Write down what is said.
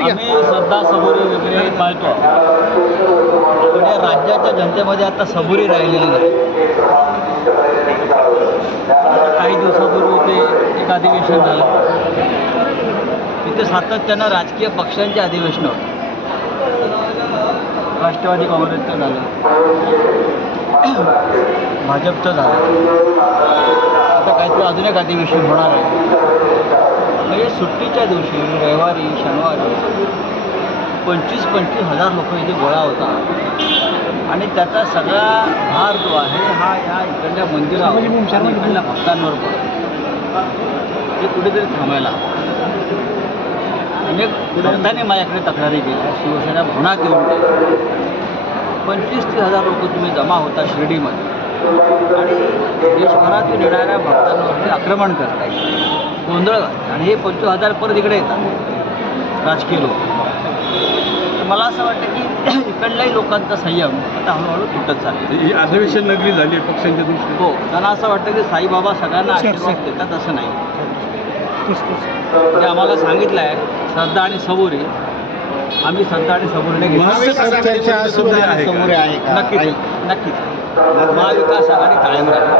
घ्या आम्ही श्रद्धा सबुरी वगैरे पाळतो. पण या राज्याच्या जनतेमध्ये आता सबुरी राहिलेली नाही. आता काही दिवसापूर्वी ते एक अधिवेशन झालं. तिथे सातत्यानं राजकीय पक्षांचे अधिवेशन होतं. राष्ट्रवादी काँग्रेसचं झालं. भाजपचं झालं. आता काहीतरी अजून एक अधिवेशन होणार आहे. म्हणजे सुट्टीच्या दिवशी रविवारी शनिवारी पंचवीस पंचवीस हजार लोक इथे गोळा होतात. आणि त्याचा सगळा भार जो आहे हा या इकडल्या मंदिरावर आणि इकडल्या भक्तांवर पडतो. हे कुठेतरी थांबायला. अनेक भक्तांनी माझ्याकडे तक्रारी केल्या शिवसेना येऊन गेल्या पंचवीस तीस हजार लोक तुम्ही जमा होता शिर्डीमध्ये. आणि देशभरातून येणाऱ्या भक्तांवरती आक्रमण करताय. गोंधळ. आणि हे पंचवीस हजार परत इकडे येतात. राजकीय लोक. तर मला असं वाटतं की इकडल्याही लोकांचा संयम आता हळूहळू तुटत चालला ही अधिवेशन नगरी झाली आहे पक्षांच्या दृष्टीने. हो. त्यांना असं वाटतं की साईबाबा सगळ्यांना आशीर्वाद देतात असं नाही. ते आम्हाला सांगितलं आहे श्रद्धा आणि सबुरी. आम्ही श्रद्धा आणि सबुरीने घेतली नक्कीच नक्कीच. महाविकास आघाडी कायम राहील.